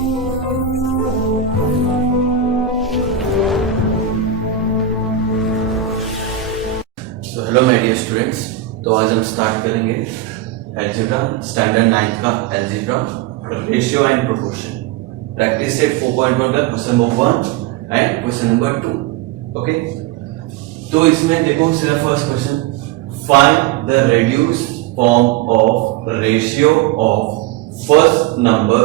तो hello my dear students, तो आज हम स्टार्ट करेंगे अलजेब्रा स्टैंडर्ड 9 का algebra ratio and proportion practice set 4.1 का question number 1 and question number 2। Okay, तो इसमें देखो सिर्फ first question, find the reduced form of ratio of first number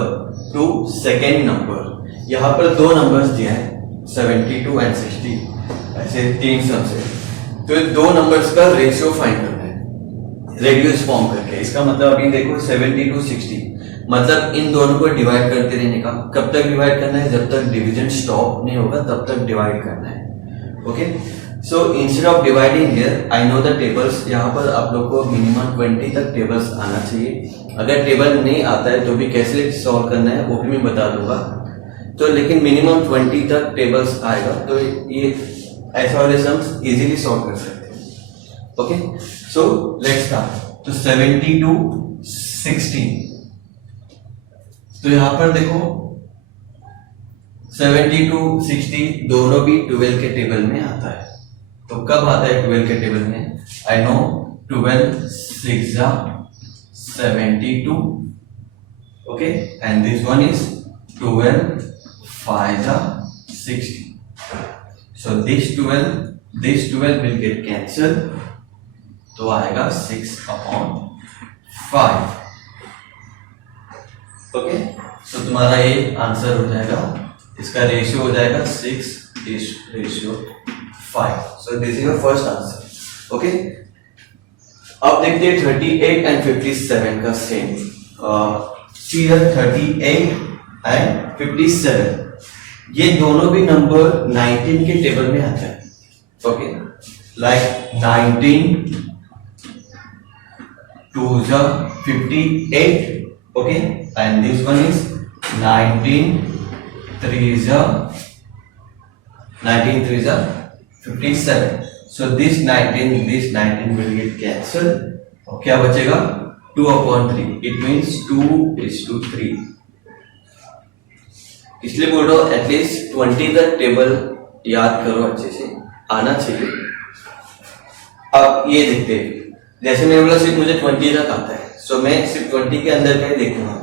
two second number. यहाँ पर दो नंबर्स दिया है 72 एंड 60, ऐसे तीन सम्स है। तो दो नंबर्स का रेशियो फाइंड करना है रेडियस फॉर्म करके। इसका मतलब अभी देखो 72 60, मतलब इन दोनों को डिवाइड करते रहने का। कब तक डिवाइड करना है? जब तक डिवीजन स्टॉप नहीं होगा तब तक डिवाइड करना है। Okay, so instead of dividing here I know the tables. यहाँ पर आप लोग को मिनिमम 20 तक टेबल्स आना चाहिए। अगर टेबल नहीं आता है तो भी कैसे सॉल्व करना है वो भी मैं बता दूंगा। तो लेकिन मिनिमम 20 तक टेबल्स आएगा तो ये ऐसे वाले सम्स इजीली सॉल्व कर सकते हैं। Okay, so let's start. तो 72 60, तो यहां पर देखो 72 60 दोनों भी 12 के टेबल में आता है। तो कब आता है 12 के टेबल में? I know 12 6 72, okay, and this one is 12 5 60. So this 12 will get cancelled, तो आएगा 6/5. ओके, so तुम्हारा ये आंसर हो जाएगा। इसका रेशियो हो जाएगा 6:5. So this is your first answer. Okay, अब देखते हैं 38 एंड 57 का सेम। here 38 एंड 57 ये दोनों भी नंबर 19 के टेबल में आता है। Okay, like 19 2s 58, okay, and this one is 19 3s 57. So this 19 will get cancel. और क्या बचेगा? 2/3. It means 2:3. इसलिए बोल रहा हूं एटलीस्ट 20 तक टेबल याद करो, अच्छे से आना चाहिए। अब ये देखते हैं, जैसे मैंने बोला सिर्फ मुझे 20 तक आता है, सो मैं सिर्फ 20 के अंदर का ही देखूंगा।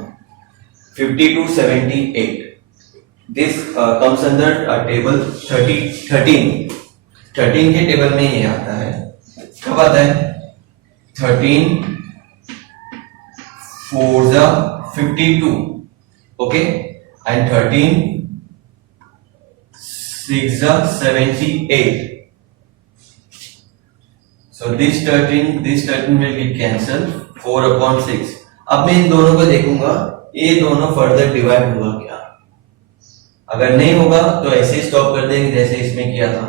52 78, दिस कम्स अंडर टेबल 13 के टेबल में ये आता है। कब आता है? 13 4s 52, okay, and 13 6s 78. So this 13 will be cancelled 4/6. अब मैं इन दोनों को देखूंगा, ये दोनों फर्दर डिवाइड हुआ क्या? अगर नहीं होगा तो ऐसे ही स्टॉप कर देंगे जैसे इसमें किया था।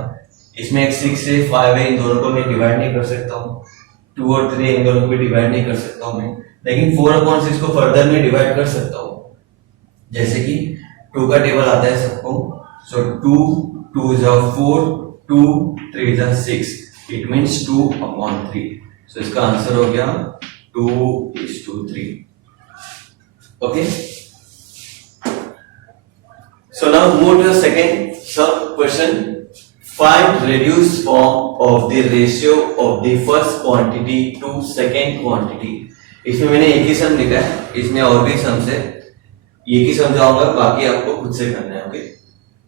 इसमें एक 6 से 5 है, इन दोनों को मैं डिवाइड नहीं कर सकता हूँ। 2 और 3 इन दोनों को भी डिवाइड नहीं कर सकता हूँ मैं, लेकिन 4/6 को फर्दर में डिवाइड कर सकता हूँ। जैसे कि 2 का टेबल आता है सबको, सो 2 2s 4 2 3s 6, इट मीन्स 2/3. सो इसका आंसर हो गया 2:3. Okay, so now move to the second sub question, find reduced form of the ratio of the first quantity to second quantity. इसमें मैंने एक ही सम लिखा है, इसमें और भी सम्स है, ये ही समझाऊंगा, बाकी आपको खुद से करना है। Okay,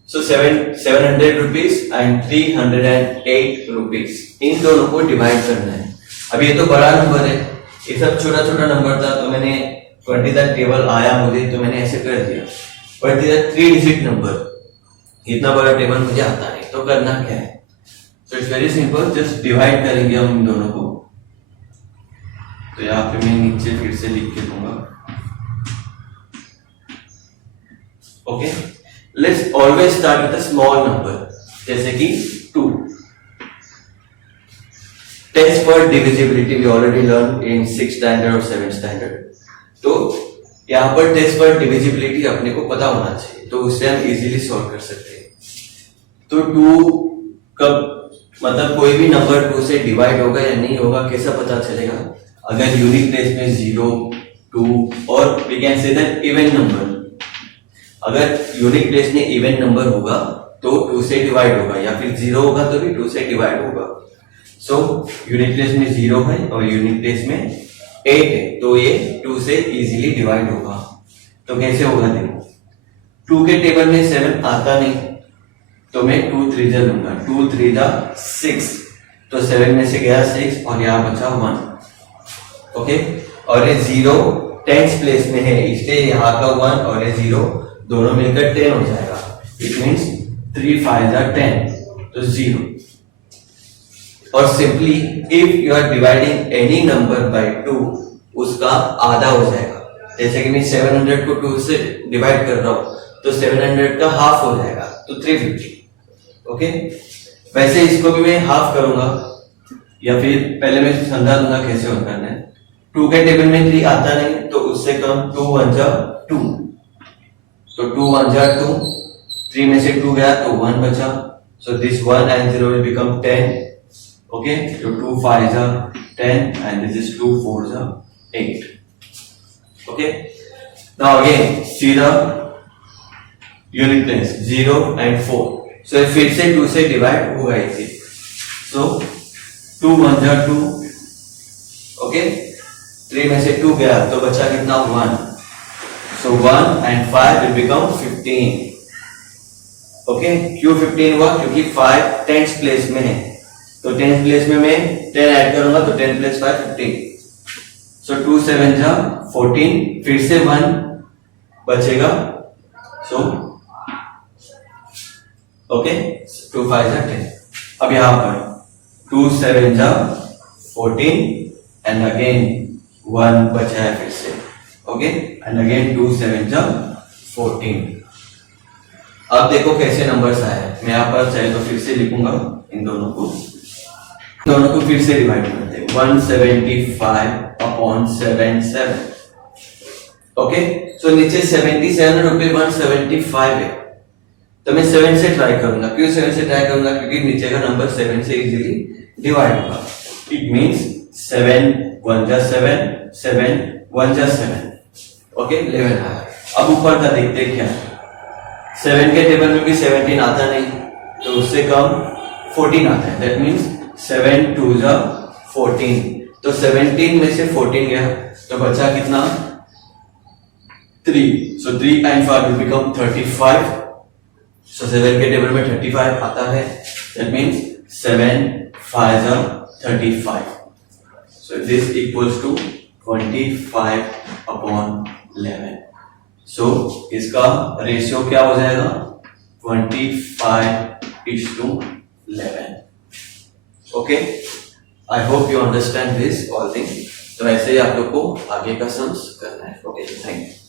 so 700 rupees and 308 rupees, इन दोनों को डिवाइड करना है। अब ये तो बड़ा नंबर है, ये सब छोटा छोटा नंबर था, तो मैंने 20 तक टेबल आया मुझे, तो मैंने ऐसे कर दिया। बट ये 3 डिजिट नंबर, इतना बड़ा टेबल मुझे आता नहीं, तो करना क्या है? So it's very simple, just divide करेंगे हम इन दोनों को। तो यहाँ पे मैं नीचे फिर से लिख के दूंगा। Okay, let's always start with a small number, जैसे कि 2. Test for divisibility we already learn in 6th standard और 7th स्टैंडर्ड। तो यहाँ पर टेस्ट फॉर डिविजिबिलिटी अपने को पता होना चाहिए, तो उससे हम इजीली सॉल्व कर सकते हैं। तो 2 कब, मतलब कोई भी नंबर 2 से डिवाइड होगा या नहीं होगा कैसा पता चलेगा? अगर यूनिट प्लेस में 0 2 और we can say that even number, अगर यूनिट प्लेस में इवन नंबर होगा तो 2 से डिवाइड होगा, या फिर 0 होगा तो भी 2 से डिवाइड होगा। सो यूनिट प्लेस में 0 है और यूनिट प्लेस में 8 है, तो ये 2 से इजीली डिवाइड होगा। तो कैसे होगा देखो, 2 के टेबल में 7 आता नहीं, तो मैं 2 3 जा लूंगा, 2 3 जा 6, तो 7 में से गया 6 और यहाँ बचा 1। ओके, और ये 0 10th प्लेस में है, इसलिए यहाँ का 1 और ये 0 दोनों मिलकर 10 हो जाएगा। इट मीन्स 3 5 जा 10, तो 0। और simply if you are dividing any number by 2, उसका आधा हो जाएगा। जैसे कि मैं 700 को 2 से डिवाइड कर रहा हूं, तो 700 का हाफ हो जाएगा, तो 350। ओके, वैसे इसको भी मैं हाफ करूंगा, या फिर पहले मैं समझा दूंगा कैसे होता है। 2 के टेबल में 3 आता नहीं, तो उससे कम 2 1 जा 2, तो 2 1 जा 2, 3 में से 2 गया तो 1 बचा, so this 1 and 0 will become 10। Okay, तो 2 5 जा 10 and this is 2 4 जा 8। Okay, now again see the unit place 0 and 4। सो फिर से 2 से डिवाइड होगा इसे, सो 2 1 जा 2। ओके, 3 में से 2 गया तो बचा कितना 1, सो 1 and 5 will become 15। ओके, क्यों 15 हुआ, क्योंकि 5 10th प्लेस में है, तो 10th प्लेस में मैं 10 ऐड करूंगा, तो 10 प्लस 5 15, सो 2 7 जा 14, फिर से 1 बचेगा, सो ओके 2 5 जा 10। अब यहां पर 2 7 जा 14 एंड अगेन 1 बचा है फिर से। ओके, एंड अगेन 2 7 जा 14। अब देखो कैसे नंबर्स आए हैं, मैं यहां पर चाहे तो फिर से लिखूंगा, इन दोनों को फिर से डिवाइड करते हैं, 175 अपॉन 77। ओके, सो नीचे 77 रुपए 175 है, तो मैं 7 से ट्राई करूंगा। क्यों 7 से ट्राई करूंगा, क्योंकि नीचे का नंबर 7 से इजीली डिवाइड होगा। इट मींस 7 1 जा 7, 7 1 जा 7। ओके, 11 आया। अब ऊपर का देखते हैं क्या, 7 के टेबल में भी 17 आता नहीं, तो उससे कम 14 आता है, दैट मींस 7 2 जा 14, तो 17 में से 14 गया तो बचा कितना 3, सो 3 and 5 will become 35। सो 7 के टेबल में 35 आता है, दैट मींस 7 5 जा 35, so this equals to 25 upon 11। So इसका रेशियो क्या हो जाएगा, 25:11। Okay, I hope you understand this all thing. तो ऐसे ही आप लोग को आगे का सम्स करना है। Okay, thank you.